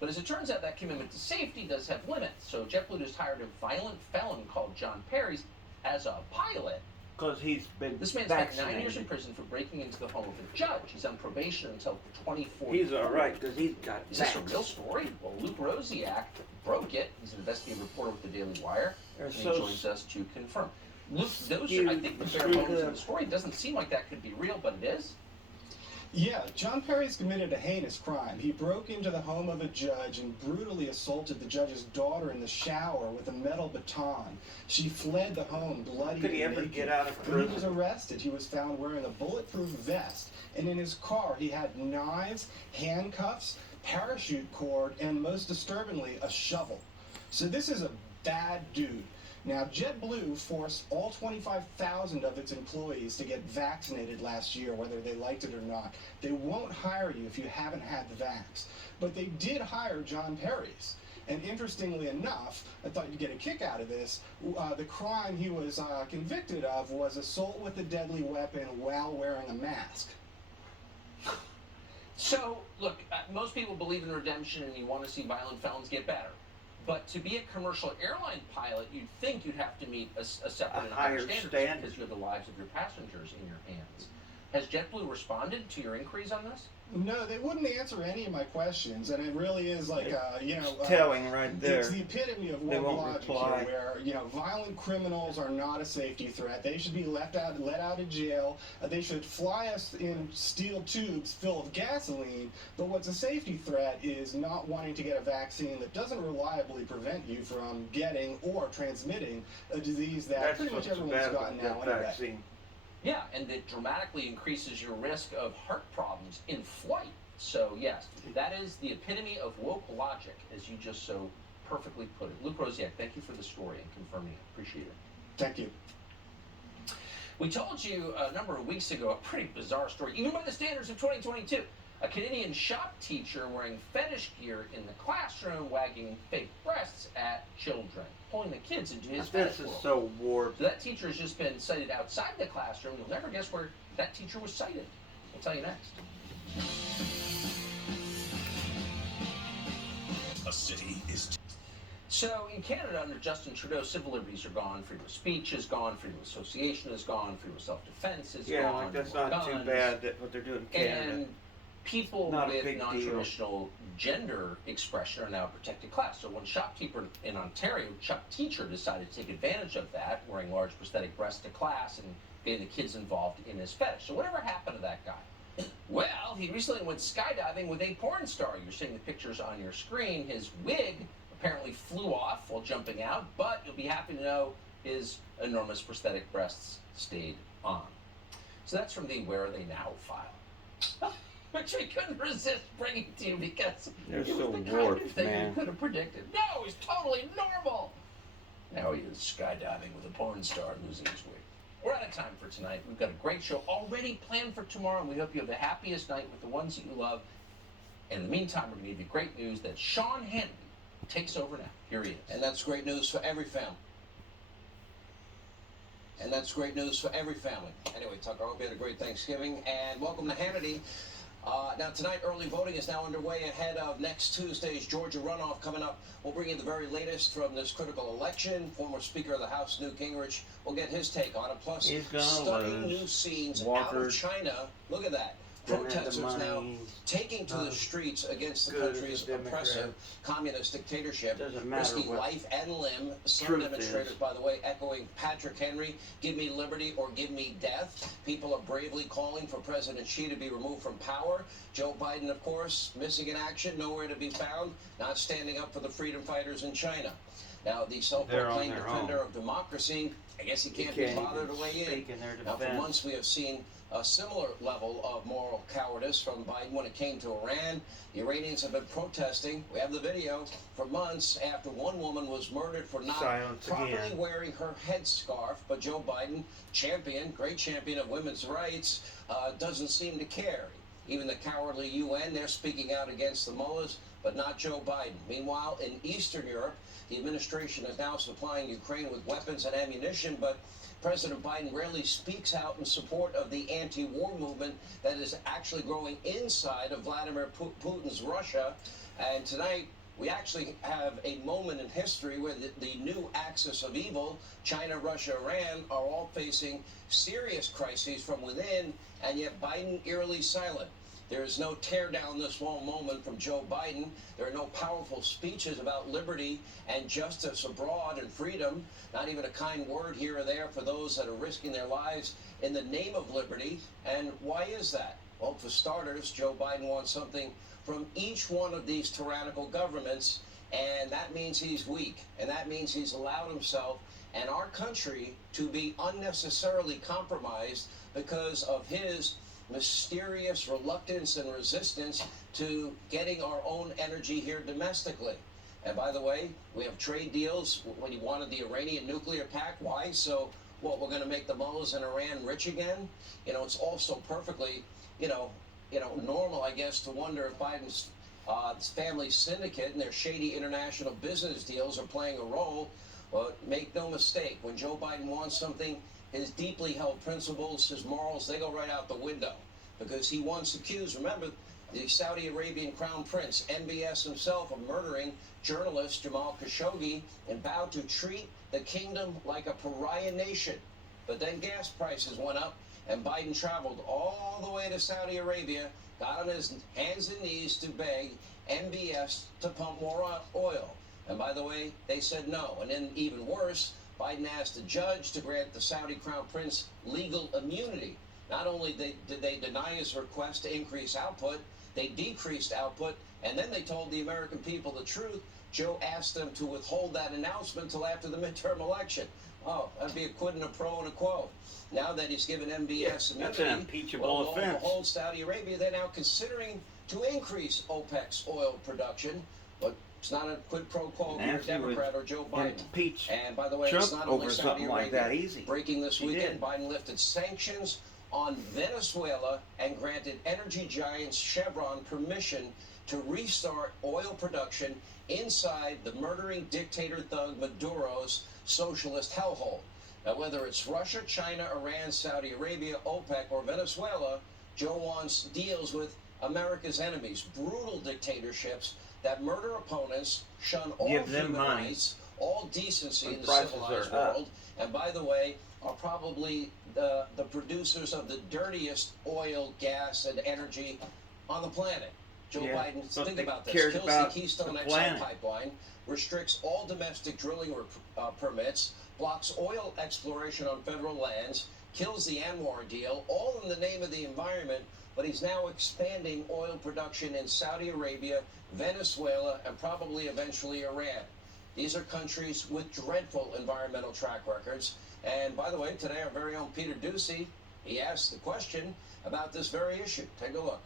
But as it turns out, that commitment to safety does have limits. So JetBlue just hired a violent felon called John Perry's as a pilot. Because he's been This man spent 9 years in vaccinated. prison for breaking into the home of a judge. He's on probation until 2040. He's all right because he's got Is this a vax. real story? Well, Luke Rosiak broke it. He's an investigative reporter with the Daily Wire, They're and he so joins us to confirm. Luke, those skewed, are, I think, the bare screwed bones of up. the story. It doesn't seem like that could be real, but it is. Yeah, John Perry's committed a heinous crime. He broke into the home of a judge and brutally assaulted the judge's daughter in the shower with a metal baton. She fled the home bloody Could he and ever naked. get out of When he prison? was arrested, he was found wearing a bulletproof vest, and in his car he had knives, handcuffs, parachute cord, and most disturbingly, a shovel. So this is a bad dude. Now, JetBlue forced all 25,000 of its employees to get vaccinated last year, whether they liked it or not. They won't hire you if you haven't had the vax. But they did hire John Perry's. And interestingly enough, I thought you'd get a kick out of this, the crime he was convicted of was assault with a deadly weapon while wearing a mask. So, look, most people believe in redemption and you want to see violent felons get better. But to be a commercial airline pilot, you'd think you'd have to meet a separate and higher standard because you have the lives of your passengers in your hands. Has JetBlue responded to your inquiries on this? No, they wouldn't answer any of my questions, and it really is like, telling right there. It's the epitome of They woke won't logic reply. here, where, violent criminals are not a safety threat. They should be let out of jail. They should fly us in steel tubes full of gasoline, but what's a safety threat is not wanting to get a vaccine that doesn't reliably prevent you from getting or transmitting a disease that That's pretty much what's everyone's bad gotten about now that anyway. vaccine. Yeah, and it dramatically increases your risk of heart problems in flight. So, yes, that is the epitome of woke logic, as you just so perfectly put it. Luke Rosiak, thank you for the story and confirming it. Appreciate it. Thank you. We told you a number of weeks ago a pretty bizarre story, even by the standards of 2022. A Canadian shop teacher wearing fetish gear in the classroom, wagging fake breasts at children, pulling the kids into his fetish This is world. so warped. So that teacher has just been cited outside the classroom. You'll never guess where that teacher was cited. We'll tell you next. A city is. So in Canada, under Justin Trudeau, civil liberties are gone. Freedom of speech is gone. Freedom of association is gone. Freedom of self-defense is Yeah, gone. like that's more not too guns. bad that what they're doing in Canada. And people Not a with big non-traditional gender expression are now a protected class. So one shopkeeper in Ontario, shop teacher, decided to take advantage of that, wearing large prosthetic breasts to class and getting the kids involved in his fetish. So whatever happened to that guy? Well, he recently went skydiving with a porn star. You're seeing the pictures on your screen. His wig apparently flew off while jumping out, but you'll be happy to know his enormous prosthetic breasts stayed on. So that's from the Where Are They Now file, which we couldn't resist bringing to you because They're it was so the kind warped, of thing man. you could have predicted. No, he's totally normal. Now he is skydiving with a porn star losing his wig. We're out of time for tonight. We've got a great show already planned for tomorrow, and we hope you have the happiest night with the ones that you love. And in the meantime, we're going to give you great news that Sean Hannity takes over now. Here he is. And that's great news for every family. And that's great news for every family. Anyway, Tucker, I hope you had a great Thanksgiving, and welcome to Hannity. Now, tonight, early voting is now underway ahead of next Tuesday's Georgia runoff coming up. We'll bring you the very latest from this critical election. Former Speaker of the House, Newt Gingrich, will get his take on it. Plus, stunning new scenes out of China. Look at that. Protesters now taking to the streets against the country's oppressive communist dictatorship, risking life and limb. Some demonstrators, by the way, echoing Patrick Henry, give me liberty or give me death. People are bravely calling for President Xi to be removed from power. Joe Biden, of course, missing in action, nowhere to be found, not standing up for the freedom fighters in China. Now, the self-proclaimed defender of democracy, I guess he can't be bothered to weigh in. Now, for months we have seen a similar level of moral cowardice from Biden when it came to Iran. The Iranians have been protesting. We have the video for months after one woman was murdered for not properly wearing her headscarf. But Joe Biden, great champion of women's rights, doesn't seem to care. Even the cowardly UN, they're speaking out against the mullahs, but not Joe Biden. Meanwhile, in Eastern Europe, the administration is now supplying Ukraine with weapons and ammunition, but President Biden rarely speaks out in support of the anti-war movement that is actually growing inside of Vladimir Putin's Russia. And tonight, we actually have a moment in history where the new axis of evil, China, Russia, Iran, are all facing serious crises from within, and yet Biden eerily silent. There is no tear down this wall moment from Joe Biden. There are no powerful speeches about liberty and justice abroad and freedom. Not even a kind word here or there for those that are risking their lives in the name of liberty. And why is that? Well, for starters, Joe Biden wants something from each one of these tyrannical governments, and that means he's weak. And that means he's allowed himself and our country to be unnecessarily compromised because of his mysterious reluctance and resistance to getting our own energy here domestically. And by the way, we have trade deals when he wanted the Iranian nuclear pact. Why? So what, we're going to make the mullahs in Iran rich again? You know, it's also perfectly, normal, I guess, to wonder if Biden's family syndicate and their shady international business deals are playing a role. But make no mistake, when Joe Biden wants something, his deeply held principles, his morals, they go right out the window. Because he once accused, remember, the Saudi Arabian Crown Prince, MBS himself, of murdering journalist Jamal Khashoggi and vowed to treat the kingdom like a pariah nation. But then gas prices went up, and Biden traveled all the way to Saudi Arabia, got on his hands and knees to beg MBS to pump more oil. And by the way, they said no. And then even worse, Biden asked a judge to grant the Saudi Crown Prince legal immunity. Not only did they deny his request to increase output, they decreased output, and then they told the American people the truth. Joe asked them to withhold that announcement until after the midterm election. Oh, that'd be a quid and a pro and a quo. Now that he's given MBS immunity, that's an impeachable offense. Behold, Saudi Arabia, they're now considering to increase OPEC's oil production, but it's not a quid pro quo here, Democrat or Joe Biden. And by the way, Trump it's not only over Saudi something Arabia. like that easy. Breaking this He weekend, did. Biden lifted sanctions on Venezuela and granted energy giants Chevron permission to restart oil production inside the murdering dictator thug Maduro's socialist hellhole. Now, whether it's Russia, China, Iran, Saudi Arabia, OPEC, or Venezuela, Joe wants deals with America's enemies, brutal dictatorships that murder opponents, shun all human rights, all decency in the civilized world, and by the way, are probably the producers of the dirtiest oil, gas, and energy on the planet. Joe Yeah, Biden, but think they about this, cared kills about the Keystone the XL planet. pipeline, restricts all domestic drilling permits, blocks oil exploration on federal lands, kills the Anwar deal, all in the name of the environment, but he's now expanding oil production in Saudi Arabia, Venezuela, and probably eventually Iran. These are countries with dreadful environmental track records. And by the way, today our very own Peter Ducey, he asked the question about this very issue. Take a look.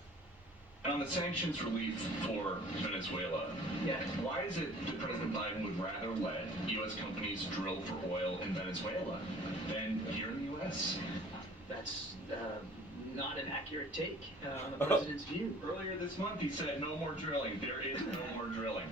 On the sanctions relief for Venezuela, why is it that President Biden would rather let U.S. companies drill for oil in Venezuela than here in the U.S.? That's not an accurate take on the president's view. Earlier this month, he said no more drilling. There is no more drilling.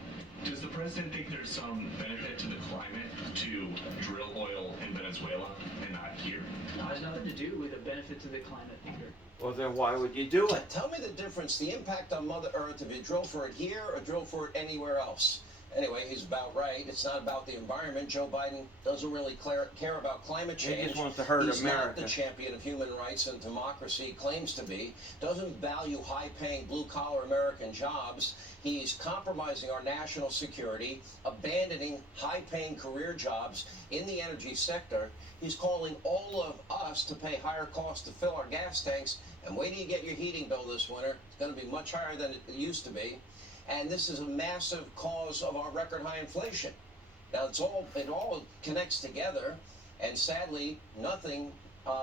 Does the president think there's some benefit to the climate to drill oil in Venezuela and not here? No, it has nothing to do with a benefit to the climate, Peter. Well, then why would you do it? Tell me the difference, the impact on Mother Earth if you drill for it here or drill for it anywhere else. Anyway, he's about right. It's not about the environment. Joe Biden doesn't really care about climate change. He just wants to hurt He's America. not the champion of human rights and democracy, claims to be. Doesn't value high-paying, blue-collar American jobs. He's compromising our national security, abandoning high-paying career jobs in the energy sector. He's calling all of us to pay higher costs to fill our gas tanks. And wait till you get your heating bill this winter. It's going to be much higher than it used to be. And this is a massive cause of our record high inflation. Now it all connects together, and sadly, nothing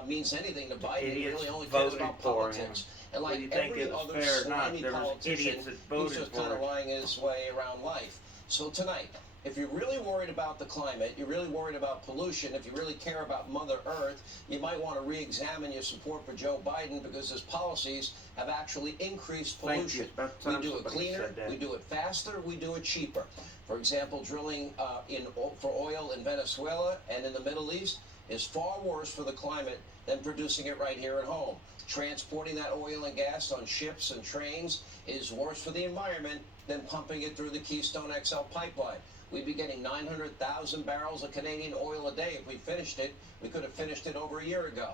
means anything to Biden. He really only cares about politics. And like every other slimy politician, he's just kind of lying his way around life. So tonight, if you're really worried about the climate, you're really worried about pollution, if you really care about Mother Earth, you might want to re-examine your support for Joe Biden because his policies have actually increased pollution. We do it cleaner, we do it faster, we do it cheaper. For example, drilling for oil in Venezuela and in the Middle East is far worse for the climate than producing it right here at home. Transporting that oil and gas on ships and trains is worse for the environment than pumping it through the Keystone XL pipeline. We'd be getting 900,000 barrels of Canadian oil a day if we finished it. We could have finished it over a year ago.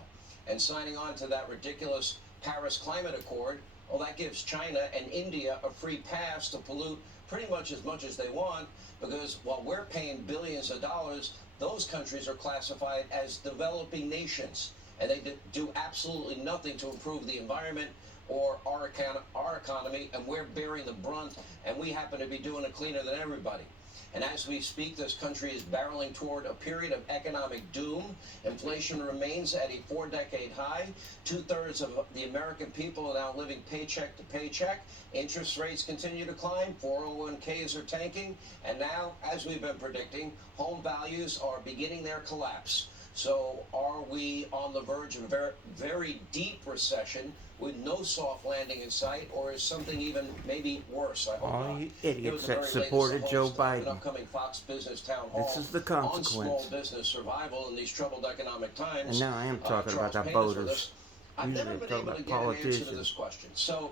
And signing on to that ridiculous Paris Climate Accord, well, that gives China and India a free pass to pollute pretty much as they want, because while we're paying billions of dollars, those countries are classified as developing nations. And they do absolutely nothing to improve the environment or our economy, and we're bearing the brunt, and we happen to be doing it cleaner than everybody. And as we speak, this country is barreling toward a period of economic doom. Inflation remains at a 4-decade high. 2/3 of the American people are now living paycheck to paycheck. Interest rates continue to climb. 401ks are tanking. And now, as we've been predicting, home values are beginning their collapse. So are we on the verge of a very, very deep recession with no soft landing in sight, or is something even maybe worse? I hope All not. you It was idiots the that very supported latest Joe host of an Biden. upcoming Fox Business Town Hall This is the on consequence. small business survival in these troubled economic times. And now I am talking about Charles the Payne is with voters. us. I've Usually never I'm been talking able to about get an answer to politicians. this question. So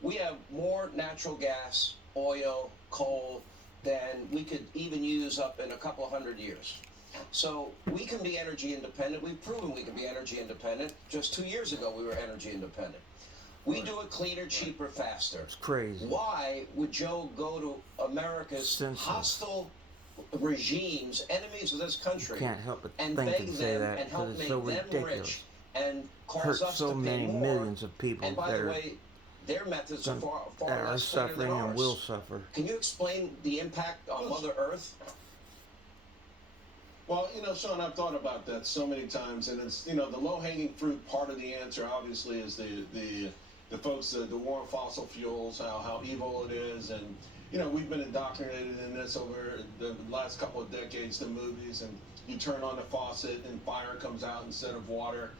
we have more natural gas, oil, coal than we could even use up in a couple of hundred years. So we can be energy independent. We've proven we can be energy independent. Just 2 years ago, we were energy independent. We do it cleaner, cheaper, faster. It's crazy. Why would Joe go to America's Senseless. hostile regimes, enemies of this country, Can't help but and think beg and say them that and help because make it's so them ridiculous. rich and cause Hurt us so to pay many more? millions of people And by that the are way, their methods are that far are less cleaner than suffering and ours. will suffer. Can you explain the impact on Mother Earth? Well, Sean, I've thought about that so many times, and it's, the low-hanging fruit part of the answer obviously is the folks, the war on fossil fuels, how evil it is, and we've been indoctrinated in this over the last couple of decades, the movies, and you turn on the faucet and fire comes out instead of water,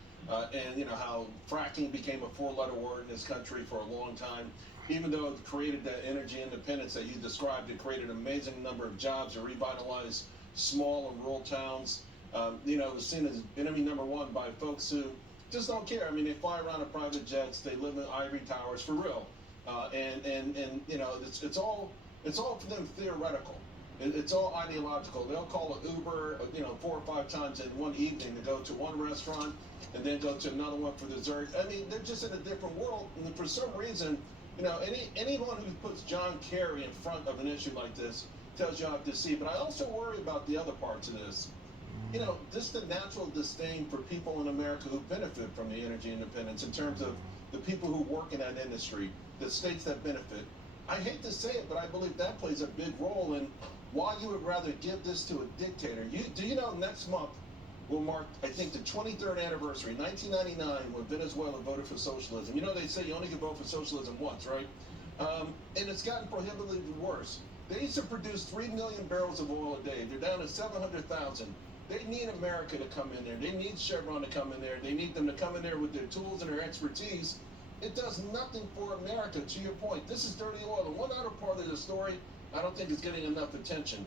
and how fracking became a 4-letter word in this country for a long time. Even though it created that energy independence that you described, it created an amazing number of jobs, it revitalized small and rural towns. It was seen as enemy number one by folks who just don't care. I mean, they fly around in private jets, they live in ivory towers for real, and it's all for them theoretical. It's all ideological. They'll call it Uber, 4 or 5 times in one evening to go to one restaurant and then go to another one for dessert. I mean, they're just in a different world, and for some reason, You know, anyone who puts John Kerry in front of an issue like this tells you how to see. But I also worry about the other parts of this. You know, just the natural disdain for people in America who benefit from the energy independence in terms of the people who work in that industry, the states that benefit. I hate to say it, but I believe that plays a big role in why you would rather give this to a dictator. Do you know next month will mark, I think, the 23rd anniversary, 1999, when Venezuela voted for socialism. You know, they say you only can vote for socialism once, right? And it's gotten prohibitively worse. They used to produce 3 million barrels of oil a day. They're down to 700,000. They need America to come in there. They need Chevron to come in there. They need them to come in there with their tools and their expertise. It does nothing for America, to your point. This is dirty oil. The one other part of the story I don't think is getting enough attention.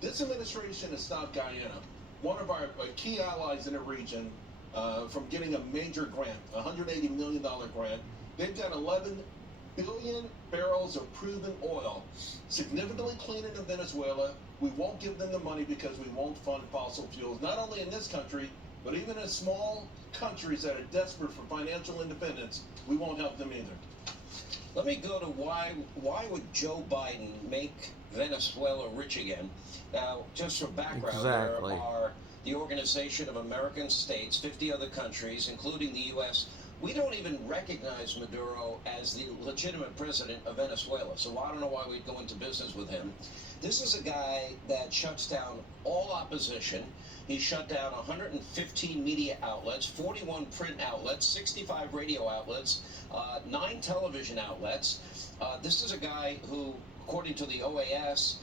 This administration has stopped Guyana, one of our key allies in the region, from getting a major grant, a $180 million grant. They've got 11 billion barrels of proven oil, significantly cleaner than Venezuela. We won't give them the money because we won't fund fossil fuels, not only in this country, but even in small countries that are desperate for financial independence, we won't help them either. Let me go to why would Joe Biden make Venezuela rich again? Now, just for background, Exactly. there are the Organization of American States, 50 other countries, including the U.S. We don't even recognize Maduro as the legitimate president of Venezuela, so I don't know why we'd go into business with him. This is a guy that shuts down all opposition. He shut down 115 media outlets, 41 print outlets, 65 radio outlets, 9 television outlets. This is a guy who, according to the OAS,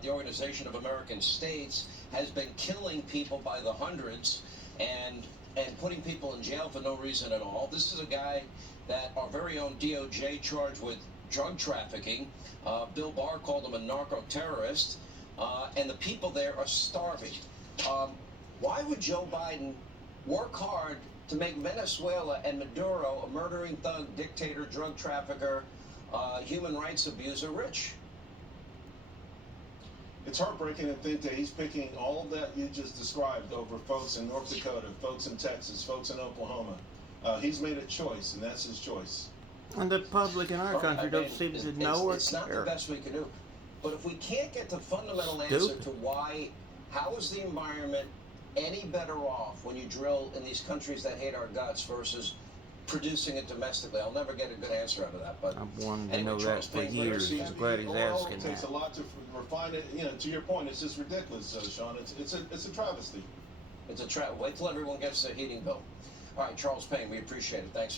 the Organization of American States, has been killing people by the hundreds and putting people in jail for no reason at all. This is a guy that our very own DOJ charged with drug trafficking. Bill Barr called him a narco-terrorist, and the people there are starving. Why would Joe Biden work hard to make Venezuela and Maduro, a murdering thug, dictator, drug trafficker, human rights abuser, rich? It's heartbreaking to think that he's picking all of that you just described over folks in North Dakota, folks in Texas, folks in Oklahoma. He's made a choice, and that's his choice. And the public in our country don't seem to know or It's not the care. best we can do. But if we can't get the fundamental answer to why, how is the environment any better off when you drill in these countries that hate our guts versus producing it domestically? I'll never get a good answer out of that. But I've wanted to anyway, know that Charles for Payne, years. I'm glad he's asking It takes that. a lot to refine it. You know, to your point, it's just ridiculous, Sean. It's a travesty. Wait till everyone gets their heating bill. All right, Charles Payne, we appreciate it. Thanks.